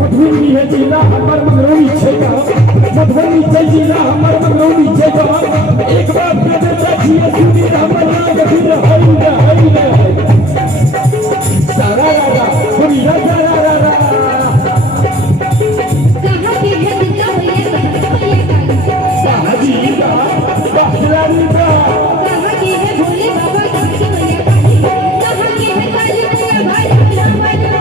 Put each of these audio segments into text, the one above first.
मधुबनी है जिला हमर मंगरौनी छेगा मधुबनी छै जिला हमर मंगरौनी छेगा एक बार के बेटा छिए सुनी हमर नाम फिर हई रे सारा रा सुनिया सारा रा कहां के है दिला भैया साहजी का बखलानी का कहां के है भोले बाबा काशी भैया कहां के है काली मैया भाई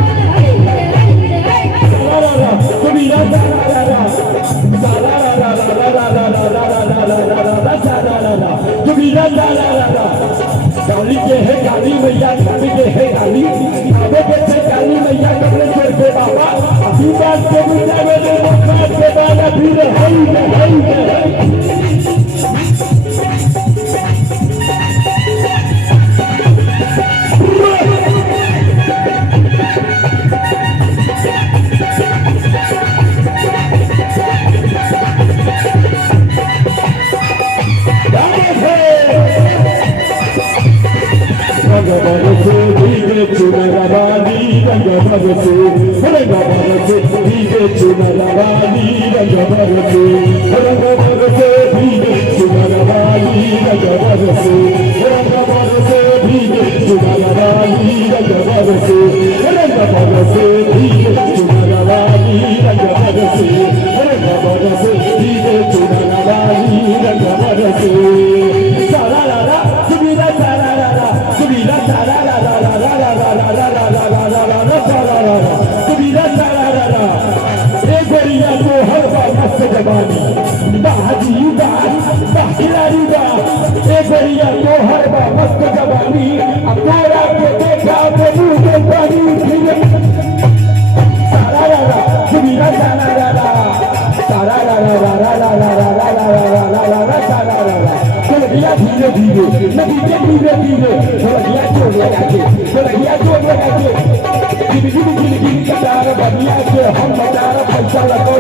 गाली के है गाली मैया गाली के है गाली आगे के गाली मैया कपड़े छोड़ के बाबा अभी बात के मुद्दे में मौका के बाद फिर हई चुनरानी रंग भरसे रंग भरसे भीगे चुनरानी रंग भरसे रंग भरसे भीगे चुनरानी रंग भरसे रंग भरसे भीगे चुनरानी रंग भरसे रंग भरसे भीगे चुनरानी रंग भरसे रंग भरसे भीगे चुनरानी रंग भरसे सारा रा सुबीरा सारा रा सुबीरा सारा रा जवानी बाजी बाहिलारी बा ए गरिया तो हर बा मस्त जवानी अब तोरा के देखा तो मुंह के पानी फिर सारा रा सुबीरा सारा रा सारा रा सारा रा चलगिया धीरे धीरे नदी के धीरे धीरे चलगिया जोड़ लगा के गिरी कटार बनिया के हम बटार पैसा लगो